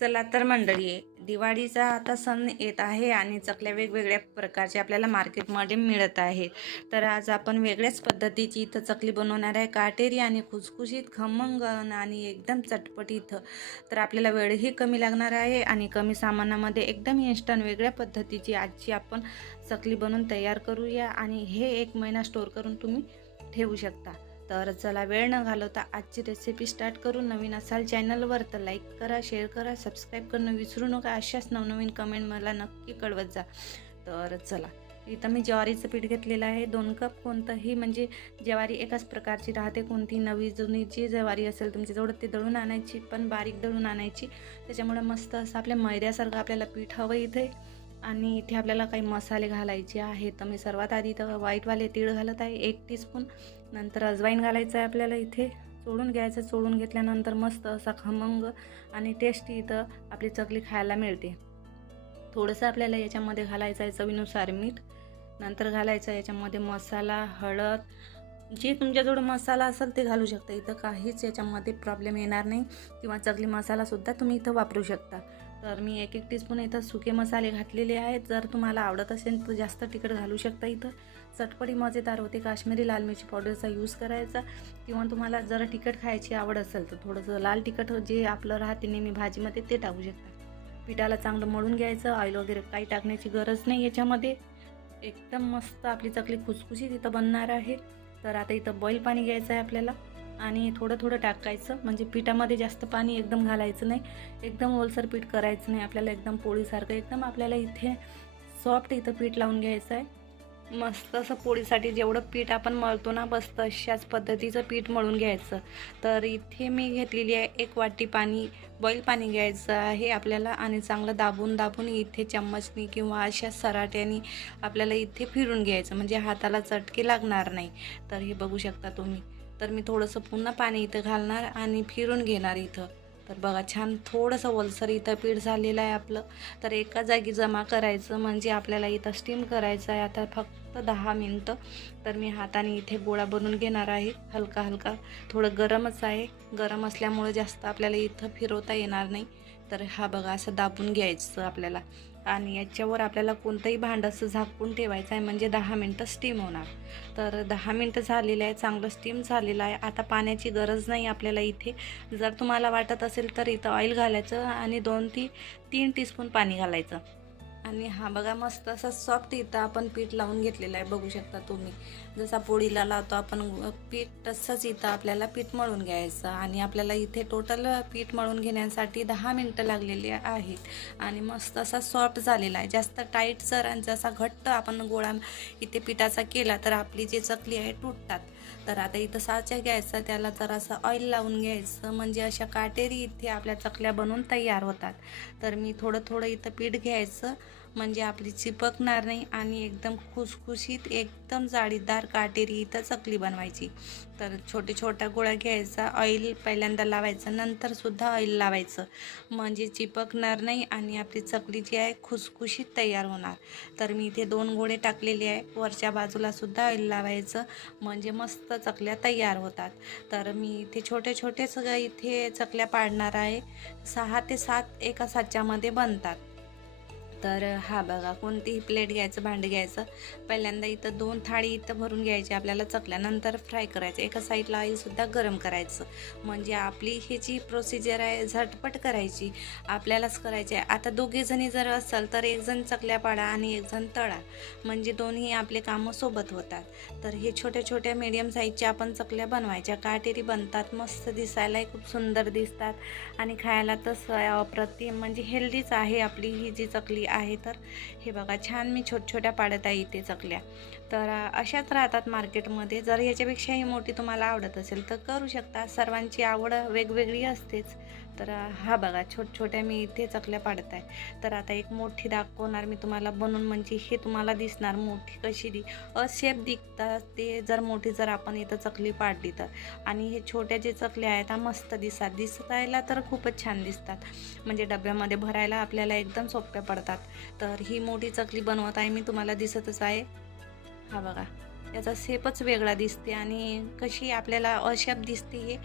चला तर मंडळी दिवाळीचा आता सण येत आहे आणि चकल्या वेगवेगळ्या प्रकारचे आपल्याला मार्केटमध्ये मिळत आहे तर आज आपण वेगळ्याच पद्धतीची इथं चकली बनवणार आहे. काटेरी आणि खुसखुशीत खमंग आणि एकदम चटपटीत तर आपल्याला वेळही कमी लागणार आहे आणि कमी सामानामध्ये एकदम इन्स्टंट वेगळ्या पद्धतीची आजची आपण चकली बनवून तयार करूया आणि हे एक महिना स्टोर करून तुम्ही ठेवू शकता. तर चला वेळ न घालवता आजची रेसिपी स्टार्ट करू नवीन असाल चॅनलवर तर लाईक करा शेअर करा सबस्क्राईब करणं विसरू नका. अशाच नवनवीन कमेंट मला नक्की कळवत जा. तर चला इथं मी ज्वारीचं पीठ घेतलेलं आहे. दोन कप कोणतंही म्हणजे ज्वारी एकाच प्रकारची राहते. कोणती नवी जुनी जी ज्वारी असेल तुमच्याजवळ ते दळून आणायची पण बारीक दळून आणायची. त्याच्यामुळे मस्त असं आपल्या मैद्यासारखं आपल्याला पीठ हवं इथे. आणि इथे आपल्याला काही मसाले घालायचे आहेत. तर मी सर्वात आधी इथं व्हाईटवाले तीळ घालत आहे. एक टीस्पून नंतर अजवाईन घालायचं आहे आपल्याला इथे. चोळून घ्यायचं चोळून घेतल्यानंतर मस्त असा खमंग आणि टेस्टी इथं आपली चकली खायला मिळते. थोडंसं आपल्याला याच्यामध्ये घालायचं आहे चवीनुसार मीठ नंतर घालायचं आहे याच्यामध्ये मसाला हळद. जे तुमच्याजवळ मसाला असेल ते घालू शकता. इथं काहीच याच्यामध्ये प्रॉब्लेम येणार नाही किंवा चकली मसालासुद्धा तुम्ही इथं वापरू शकता. तर मी एक एक टीस्पून इथं सुके मसाले घातलेले आहेत. जर तुम्हाला आवडत असेल तर जास्त तिखट घालू शकता इथं. चटपटी मजेदार होते. काश्मीरी लाल मिरची पावडरचा यूज करायचा. किंवा तुम्हाला जर तिखट खायची आवड असेल तर थोडंसं लाल तिखट जे आपलं राहते नेहमी भाजीमध्ये ते टाकू शकता. पिठाला चांगलं मळून घ्यायचं. ऑइल वगैरे काही टाकण्याची गरज नाही याच्यामध्ये. एकदम मस्त आपली चकली खुसखुशीत इथं बनणार आहे. तर आता इथं बॉईल पाणी घ्यायचं आहे आपल्याला. आणि थोडं थोडं टाकायचं. म्हणजे पिठामध्ये जास्त पाणी एकदम घालायचं नाही. एकदम ओलसर पीठ करायचं नाही. आपल्याला एकदम पोळीसारखं. एकदम आपल्याला इथे सॉफ्ट इथं पीठ लावून घ्यायचं आहे. मस्त असं पोळीसाठी जेवढं पीठ आपण मळतो ना बस तशाच पद्धतीचं पीठ मळून घ्यायचं. तर इथे मी घेतलेली आहे एक वाटी पाणी बॉईल पाणी घ्यायचं आहे आपल्याला आणि चांगलं दाबून दाबून इथे चम्मचनी किंवा अशा सराट्यानी आपल्याला इथे फिरून घ्यायचं. म्हणजे हाताला चटके लागणार नाही. तर हे बघू शकता तुम्ही. तर मी थोडंसं पुन्हा पाणी इथं घालणार आणि फिरून घेणार इथं. तर बघा छान थोडंसं वलसर इथं पीठ झालेलं आहे आपलं. तर एका जागी जमा करायचं म्हणजे आपल्याला इथं स्टीम करायचं आहे. आता फक्त दहा मिनटं. तर मी हाताने इथे गोळा बनवून घेणार आहे. हलका हलका. थोडं गरमच आहे. गरम असल्यामुळे जास्त आपल्याला इथं फिरवता येणार नाही. तर हा बघा असं दाबून घ्यायचं आपल्याला. आणि याच्यावर आपल्याला कोणतंही भांडंसं झाकून ठेवायचं आहे म्हणजे दहा मिनटं स्टीम होणार. तर दहा मिनटं झालेलं आहे चांगलं स्टीम झालेलं आहे. आता पाण्याची गरज नाही आपल्याला इथे. जर तुम्हाला वाटत असेल तर इथं ऑइल घालायचं आणि दोन ती तीन टीस्पून पाणी घालायचं. आणि हा बघा मस्त असं सॉफ्ट इथं आपण पीठ लावून घेतलेलं आहे बघू शकता तुम्ही. जसा पोळीला लावतो आपण पीठ तसंच इथं आपल्याला पीठ मळून घ्यायचं आणि आपल्याला इथे टोटल पीठ मळून घेण्यासाठी दहा मिनटं लागलेली आहेत. आणि मस्त असा सॉफ्ट झालेला आहे. जास्त टाईट जर आणि जसा घट्ट आपण गोळा इथे पिठाचा केला तर आपली जी चकली आहे तुटतात. तर आता इथं साचा घ्यायचा त्याला जरासं ऑइल लावून घ्यायचं. म्हणजे अशा काटेरी इथे आपल्या चकल्या बनवून तयार होतात. तर मी थोडं थोडं इथं पीठ घ्यायचं. म्हणजे आपली चिपकणार नाही आणि एकदम खुसखुशीत एकदम जाळीदार काटेरी इथं चकली बनवायची. तर छोटे छोट्या गोळ्या घ्यायचा ऑइल पहिल्यांदा लावायचं नंतरसुद्धा ऑइल लावायचं. म्हणजे चिपकणार नाही आणि आपली चकली जी आहे खुसखुशीत तयार होणार. तर मी इथे दोन गोळे टाकलेले आहे. वरच्या बाजूलासुद्धा ऑइल लावायचं. म्हणजे मस्त चकल्या तयार होतात. तर मी इथे छोटे छोटे सगळं इथे चकल्या पाडणार आहे. सहा ते सात एका साच्यामध्ये बनतात. तर हा बघा कोणतीही प्लेट घ्यायचं भांडं घ्यायचं पहिल्यांदा इथं दोन थाळी इथं भरून घ्यायची आपल्याला चकल्यानंतर फ्राय करायचं. एका साईडला ऑइलसुद्धा गरम करायचं. म्हणजे आपली ही जी प्रोसिजर आहे झटपट करायची आपल्यालाच करायची आहे. आता दोघेजणी जर असेल तर एकजण चकल्या पाडा आणि एकजण तळा. म्हणजे दोन्ही आपले कामं सोबत होतात. तर हे छोट्या छोट्या मीडियम साईजच्या आपण चकल्या बनवायच्या. काटेरी बनतात मस्त दिसायलाही खूप सुंदर दिसतात. आणि खायला तर अप्रतिम म्हणजे हेल्दीच आहे आपली ही जी चकली. आहे तर. हे बघा छान मी छोट छोट्या पाडत आहे इथे चकल्या. तर अशाच राहतात मार्केटमध्ये. जर याच्यापेक्षाही मोठी तुम्हाला आवडत असेल तर करू शकता. सर्वांची आवड वेगवेगळी असतेच. तर हा बघा छोट छोट्या मी इथे चकल्या पाडत आहे तर आता एक मोठी दाखवणार मी तुम्हाला बनवून म्हणजे हे तुम्हाला दिसणार मोठी कशी दि अशेप दिसतात ते जर मोठी जर आपण इथं चकली पाडली तर. आणि हे छोट्या जे चकल्या आहेत त्या मस्त दिसतात. दिसायला तर खूपच छान दिसतात. म्हणजे डब्यामध्ये भरायला आपल्याला एकदम सोप्या पडतात. तर ही मोठी चकली बनवत आहे मी तुम्हाला दिसतच आहे. हा बघा. त्याचा सेपच वेगळा दिसते आणि कशी आपल्याला अशेप दिसते हे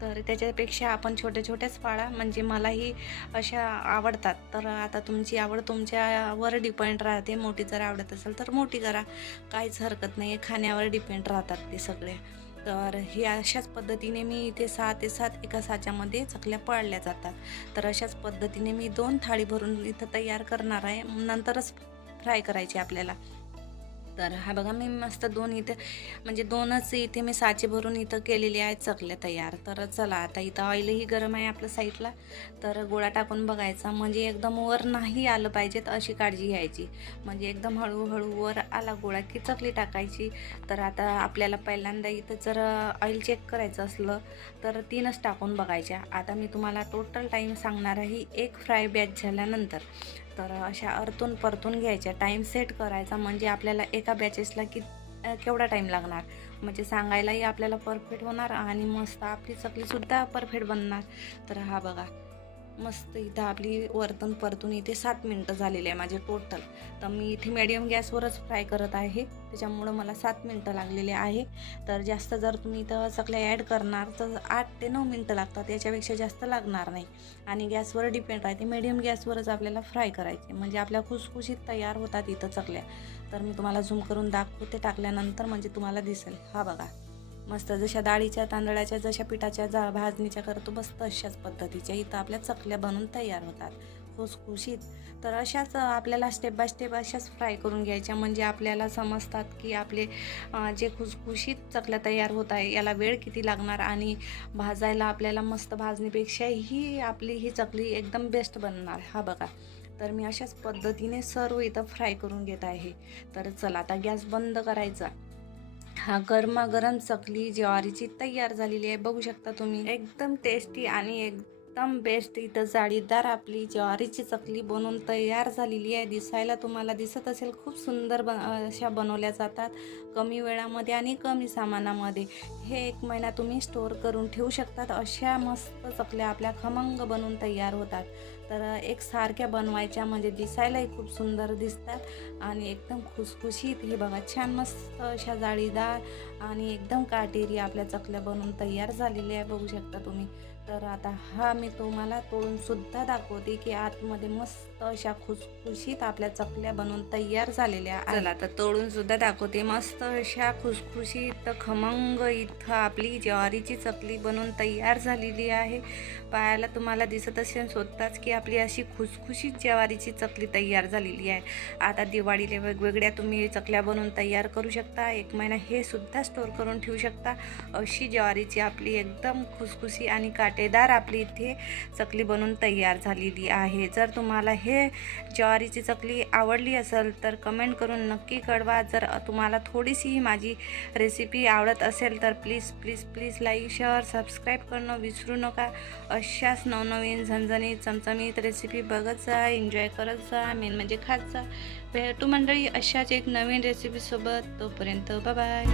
तर त्याच्यापेक्षा आपण छोट्या छोट्याच पाळा. म्हणजे मलाही अशा आवडतात. तर आता तुमची आवड तुमच्यावर डिपेंड राहते. मोठी जर आवडत असेल तर मोठी करा. काहीच हरकत नाही. आहे खाण्यावर डिपेंड राहतात ते सगळे. तर हे अशाच पद्धतीने मी इथे सहा ते सात एका साच्यामध्ये चकल्या पाळल्या जातात. तर अशाच पद्धतीने मी दोन थाळी भरून इथं तयार करणार आहे. नंतरच फ्राय करायचे आपल्याला. तर हा बघा मी मस्त दोन इथे म्हणजे दोनच इथे मी साचे भरून इथं केलेले आहेत चकल्या तयार. तर चला आता इथं ऑइलही गरम आहे आपल्या साईडला तर गोळा टाकून बघायचा. म्हणजे एकदम वर नाही आलं पाहिजेत अशी काळजी घ्यायची. म्हणजे एकदम हळूहळू वर आला गोळा की चकली टाकायची. तर आता आपल्याला पहिल्यांदा इथं जर ऑइल चेक करायचं असलं तर तीनच टाकून बघायच्या. आता मी तुम्हाला टोटल टाईम सांगणार आहे एक फ्राय बॅच झाल्यानंतर. तर अशा अर्थून परतून घ्यायच्या. टाईम सेट करायचा म्हणजे आपल्याला एका बॅचेसला की केवढा टाईम लागणार? म्हणजे सांगायलाही आपल्याला परफेक्ट होणार आणि मस्त आपली चकलीसुद्धा परफेक्ट बनणार. तर हा बघा. मस्त इथं आपली वरतून परतून इथे सात मिनटं झालेली आहे माझे टोटल तर मी इथे मीडियम गॅसवरच फ्राय करत आहे. त्याच्यामुळं मला सात मिनटं लागलेले आहे. तर जास्त जर तुम्ही इथं चकल्या ॲड करणार तर आठ ते नऊ मिनटं लागतात. याच्यापेक्षा जास्त लागणार नाही. आणि गॅसवर डिपेंड राहते. मीडियम गॅसवरच आपल्याला फ्राय करायचे. म्हणजे आपल्या खुसखुशीत तयार होतात इथं चकल्या तर मी तुम्हाला झूम करून दाखवते. टाकल्यानंतर म्हणजे तुम्हाला दिसेल. हा बघा. मस्त जशा डाळीच्या तांदळाच्या जशा पिठाच्या जा भाजणीच्या करतो बस तशाच पद्धतीच्या. इथं आपल्या चकल्या बनून तयार होतात. खुसखुशीत तर अशाच आपल्याला स्टेप बाय स्टेप अशाच फ्राय करून घ्यायच्या. म्हणजे आपल्याला समजतात की आपले जे खुसखुशीत चकल्या तयार होत आहे याला वेळ किती लागणार आणि भाजायला आपल्याला मस्त भाजणीपेक्षा ही आपली ही चकली एकदम बेस्ट बनणार. हा बघा. तर मी अशाच पद्धतीने सर्व इथं फ्राय करून घेत आहे. तर चला आता गॅस बंद करायचा. हा गरमागरम चकली ज्वारीची तयार झालेली आहे. बघू शकता तुम्ही. एकदम टेस्टी आणि एकदम बेस्ट इथं जाळीदार आपली ज्वारीची चकली बनवून तयार झालेली आहे. दिसायला तुम्हाला दिसत असेल खूप सुंदर बन अशा बनवल्या जातात. कमी वेळामध्ये आणि कमी सामानामध्ये. हे एक महिना तुम्ही स्टोअर करून ठेवू शकतात. अशा मस्त चकल्या आपल्या खमंग बनवून तयार होतात. तर एक सारख्या बनवायच्या म्हणजे दिसायलाही खूप सुंदर दिसतात आणि एकदम खुसखुशीत. हे बघा छान मस्त अशा जाळीदार आणि एकदम काटेरी आपल्या चकल्या बनवून तयार झालेल्या आहे. बघू शकता तुम्ही. तर आता हा मी तुम्हाला तोडूनसुद्धा दाखवते की आतमध्ये मस्त अशा खुसखुशीत आपल्या चकल्या बनवून तयार झालेल्या आला तर तोडूनसुद्धा दाखवते. मस्त अशा खुसखुशीत खमंग इथं आपली ज्वारीची चकली बनवून तयार झालेली आहे. पायाला तुम्हाला दिसत असेल स्वतःच की आपली अशी खुसखुशीत ज्वारीची चकली तयार झालेली आहे. आता दिवाळीला वेगवेगळ्या तुम्ही चकल्या बनवून तयार करू शकता. एक महिना हे सुद्धा स्टोअर करून ठेवू शकता. अशी ज्वारीची आपली एकदम खुसखुशी आणि काटेदार आपली इथे चकली बनवून तयार झालेली आहे. जर तुम्हाला हे ज्वारीची चकली आवडली असेल तर कमेंट करून नक्की कळवा. जर तुम्हाला थोडीशी माझी रेसिपी आवडत असेल तर please please please like share subscribe करणं विसरू नका. अशाच नवनवीन झणझणीत चमचमीत रेसिपी बघत जा एन्जॉय करत जा मेन म्हणजे खात जा. भेटू मंडळी अशाच एक नवीन रेसिपीसोबत तोपर्यंत बाय